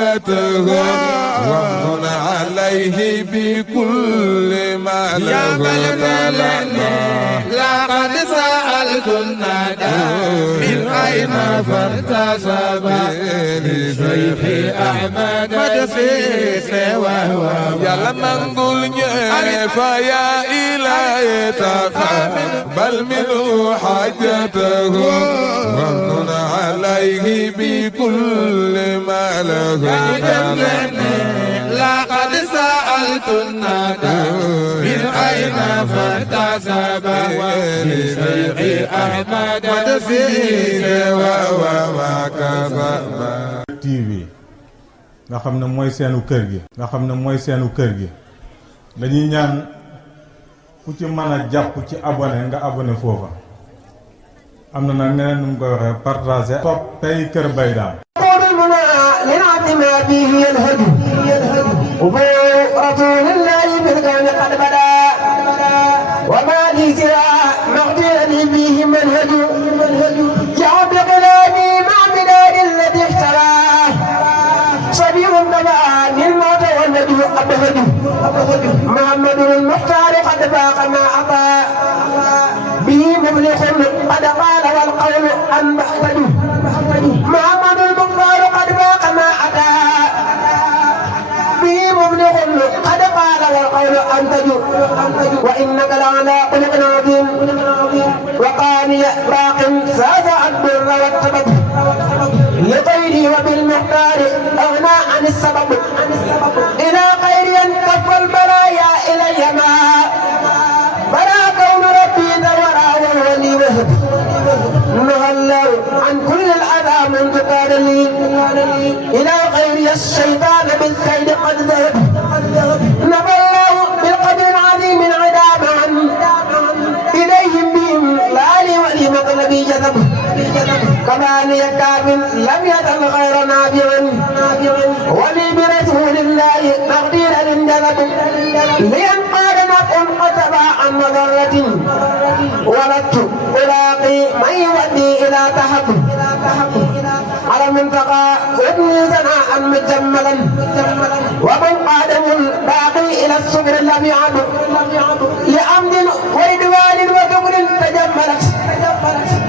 حاجته وامن عليه بكل ما له لقد سألت الندى من أين فارتسب لشيخ أحمد مدسيس وهو يلا منقول فيا إلهي تقبل منه حاجته وامن عليه بكل ما له لقد سألت الندى من أين فارتسب لشيخ أحمد مدسيس وهو TV nga xam ne mooy seenu kër gi dañuy ñaan ku ci mën a jàpp ci abonné nga abonné foofa am na nag neneen nu mu koy waxee partagé toppay Kër Mbaye Dame رسول الله في الكون قد بدا وما لي سوى مغفرني فيه منهج جعب كلامي مع مداد الذي اختراه صبير طبعا الموت والنبي أبهد محمد المختار قد فاق ما أطاع به مفلح قد قال والقول أن محمد محمد المختار قد فاق ما أتى به مفلح قد قال والقول أنتج وإنك لعلى خلق عظيم وقاني باق ساس البر والتبت لغيري وبالمختار أغنى عن السبب إلى خير كف البرايا إلي ما بلا كون ربي ذا الورى والولي وهب نهلوا عن كل الأذى من قال لي إلى غير الشيطان بالكيد قد ذهب نبى الله بالقدر العظيم عداما إليهم بهم لا لي ولي مطلبي جذب كما ليكاب لم يزل غير نابعا ولي برسول الله تقدير للجذب لينقاد نفع قد تبع عن مضرة ولدت ألاقي من يودي إلى تحب على المنطقة ابني ثناء مجملا ومن قادم الباقي إلى الصبر لم يعد لأمد ورضوان وذكر تجملت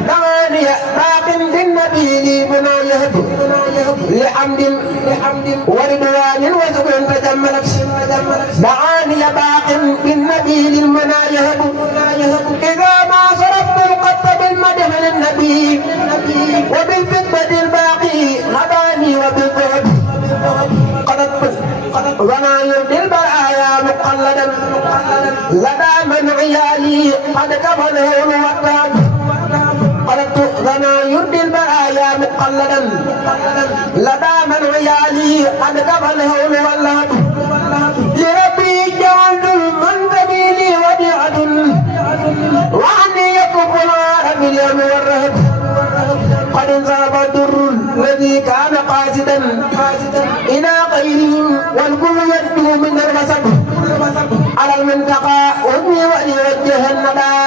دعاني باق للنبي لي بنا يهب لأمد ورضوان وذكر تجملت دعاني باق بالنبي للمنا يهب إذا ما صرفت القط بالمدح للنبي وبالفتبة الباقي هباني وبالذهب قدت ضنايا بالبرايا مقلدا لدى من عيالي قد كفله الوتاب قدت ضنايا بالبرايا مقلدا لدى من عيالي قد كفله الوتاب لربي جعلت المنتمي لي وديعة وعني يكف النار باليوم والرهب قد انصرف الدر الذي كان قاصدا إلى غيرهم والكل يدعو من الغصب على المنطقة وابني ولي وجه الندى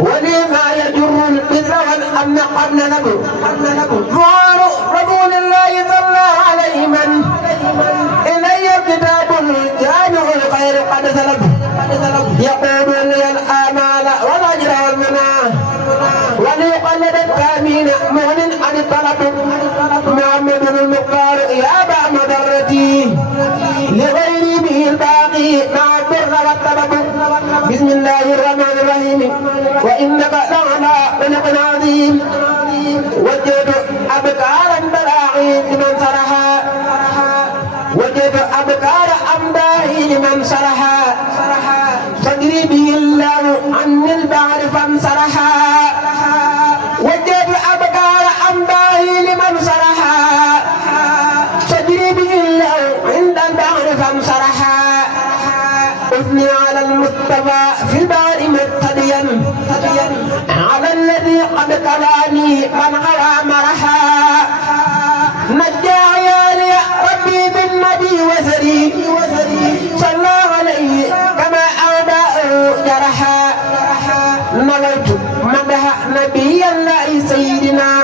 ولي ما يجر البذر والأمن قبل نبو فعال رسول الله صلى الله عليه من إلي كتاب جامع الخير قد سلب يقول لي الآمال والأجر والمنى وليقلد الكامين مغن عن الطلب محمد المختار يا با مدرتي لغيري به الباقي مع البر والطبب بسم الله الرحمن الرحيم وإنك لعلى خلق عظيم وجدت أبكارا بلاغي لمن صرحا وجدت أبكار أمداهي لمن صرحا صدري به الله عن البحر فانصرحا وجدت أبكار أمداهي لمن صرحا صدري به الله عند البحر فانصرحا أثني على المصطفى في البحر مقتديا على الذي قد كلاني من غوى مرحا نجى عيالي ربي بالنبي وزري صلى عليه كما أعداءه جرحا نويت مدح نبي الله سيدنا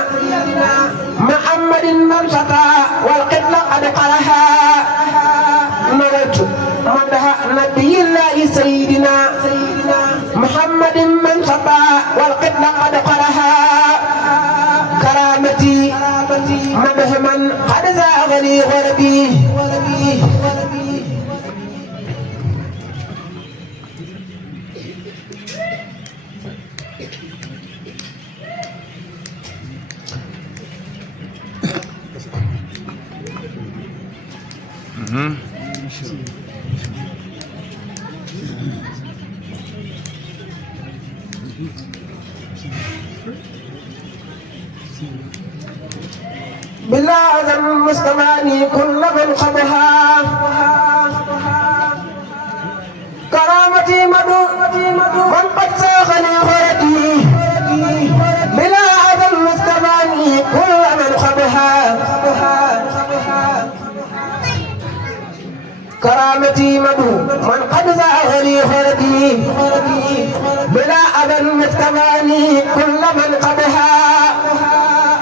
محمد من سطى والقبل قد قرها نويت مدح نبي الله سيدنا محمد من صبا والقبل قد قرها كرامتي مدح من قد زاغ لي غربي بالله ذم مستماني كل من خبها كرامتي مدو من قد ساخني غردي بلا ذم مستماني كل من خبها كرامتي مدو من قد زاغني غردي بلا أذى مستماني كل من قبها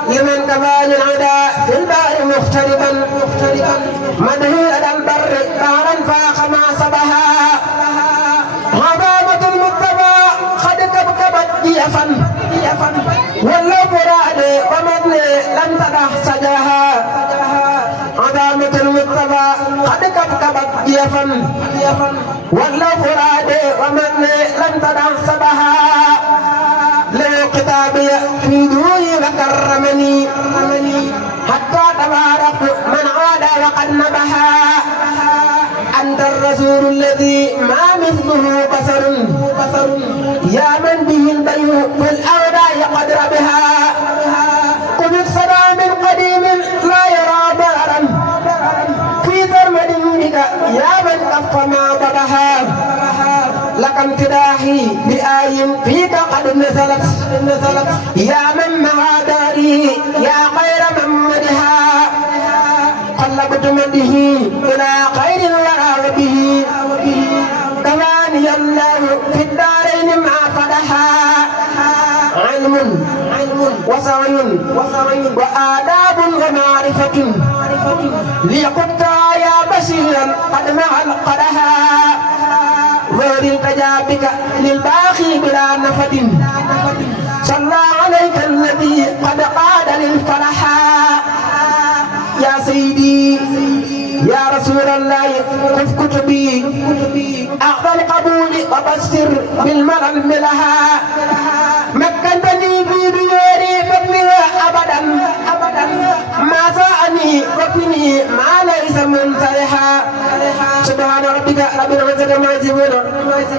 لمن كفاني العدا في البار مختلفا مدهي لدى البر بارا فاق ما صبها عظامة المتبع قد كبكبت جيفا ولو فراد ومن لم تدح سجاها عظامة المتبع قد كبكبت جيفا ولو فراد ومن لم تدح سبها لو كتابي في دوني وكرمني حتى تبارك من عاد وقد نبها أنت الرسول الذي ما مثله بصر يا من به البيع في الأوداع قد ربها قل الصدى من قديم لا يرى ضررا في ذرم بك يا من كف ما ضبها لك امتداحي بآي فيك قد نزلت يا من مع داري يا خير من مدها قلبت مده إلى خير الورى به كفاني الله في الدارين مع فدها علم وسعي وآداب ومعرفة ليقبت يا بشيرا قد مع القدها غير التجابك للباخي بلا نفد صلى عليك الذي قد قاد للفرحا يا سيدي يا رسول الله خذ كتبي أعطى القبول وبشر بالمرم لها مكنتني في دياري فضلها أبدا ما ساءني وقني ما ليس منصلحا سبحان ربك رب العزة عما يصفون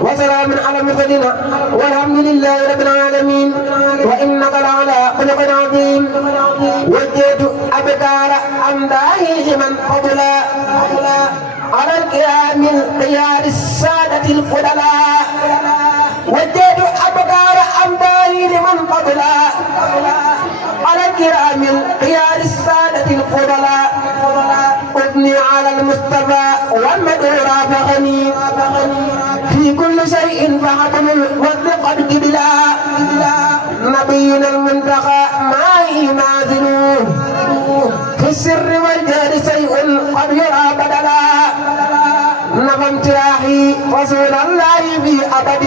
وسلام على المرسلين والحمد لله رب العالمين وإنك لعلى خلق عظيم وجهت أبكار أمداه لمن فضلا على الكرام القيار السادة الفضلاء وجهت أبكار أمداه لمن فضلا على الكرام القيار السادة الفضلاء أثني على المصطفى والمدعو رافقني في كل شيء فحكم الوزن قد جبلا نبينا المنتقى معي نازل في السر والجهر شيء قد يرى بدلا نفى امتراحي رسول الله في أبد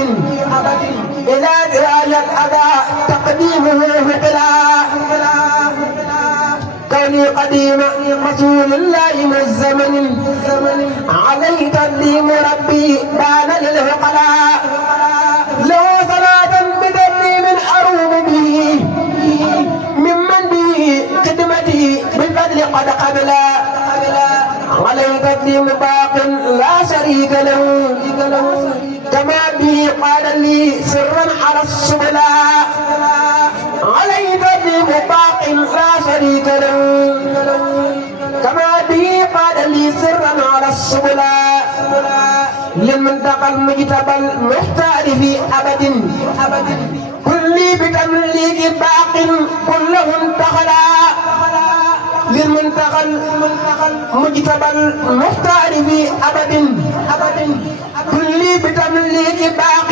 إلى زواج الأذى تقديمه فقلا كوني قديم رسول الله من الزمن عليه تقديم ربي بان للعقلاء له صلاة بدني من أروم به ممن به خدمتي بالفضل قد قبلا عليه تقديم باق لا شريك له كما به قال لي سرا على السبلا عليه تقديم باق لا شريك له كما به قال لي سرا على السبلا للمنتقى المجتبى المختار في أبد كل بتمليك باق كله انتقلا للمنتقى المجتبى المختار في أبد كل بتمليك باق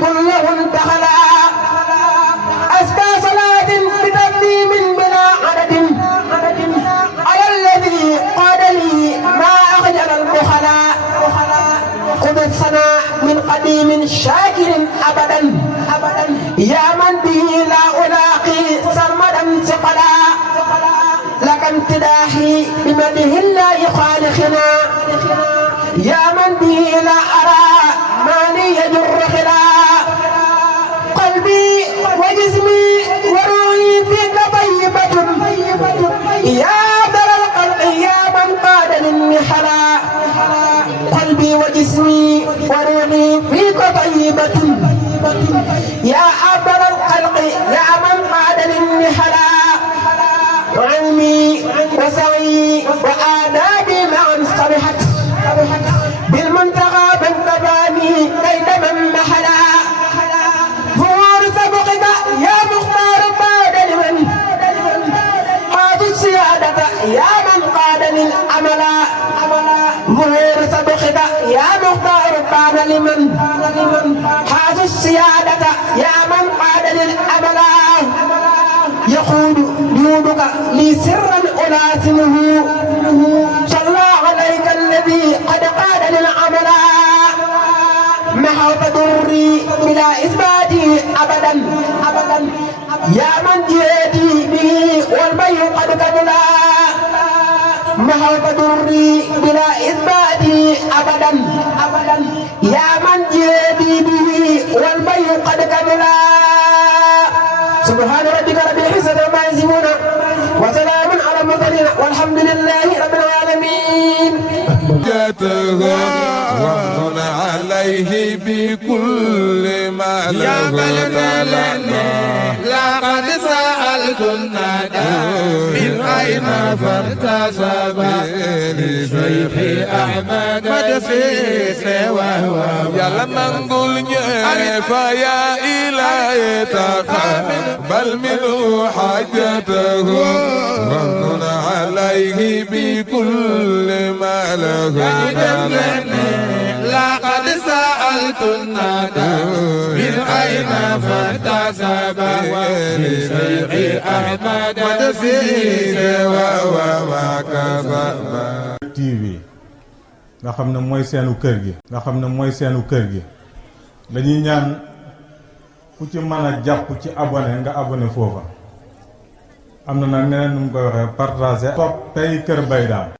كله انتقلا أزكى صلاة بتسليم بلا عدد على الذي قال لي أبدا يا من به لا ألاقي سرمدا ثقلا لك امتداحي بمده الله خالقنا يا من به لا أرى ما لي يجر خلا قلبي وجسمي وروحي فيك طيبة يا أفضل الخلق يا من قاد للنحلا قلبي وجسمي وروحي فيك طيبة يا أفضل الخلق يا من قاد للنحلا وعلمي وسعي وآدابي معا صبحت بالمنتقى من كفاني كيد من محلا فور سبقك يا مختار بعد لمن هذا السيادة يا من قاد للأمل فور سبقك يا مختار بعد لمن هذا السيادة يا من قاد للأمل يقول جودك لي سرا ألاسمه صلى عليك الذي قد قاد للعمل محوت ضري بلا إثباتي أبدا يا من جئتي به والبي قد كملا محوت ضري بلا إثباتي أبدا يا من جئتي به والبي قد كملا سبحان ربك رب العزة عما يصفون وسلام على المرسلين والحمد لله رب العالمين. ومن عليه بكل ما له لقد سألت الندى من أين فارتسب لشيخ أحمد مدسيس وهو يا لمن قل فيا إلهي تقبل منه حاجته ومن عليه بكل ما له لقد سألت الندى من أين فارتسب لشيخ أحمد مدسيس وهو TV nga xam ne mooy seenu kër gi dañuy ñaan ku ci mën a jàpp ci abonné nga abonné foofa am na nag neneen nu mu koy waxee partager topp tey Kër Mbaye Dame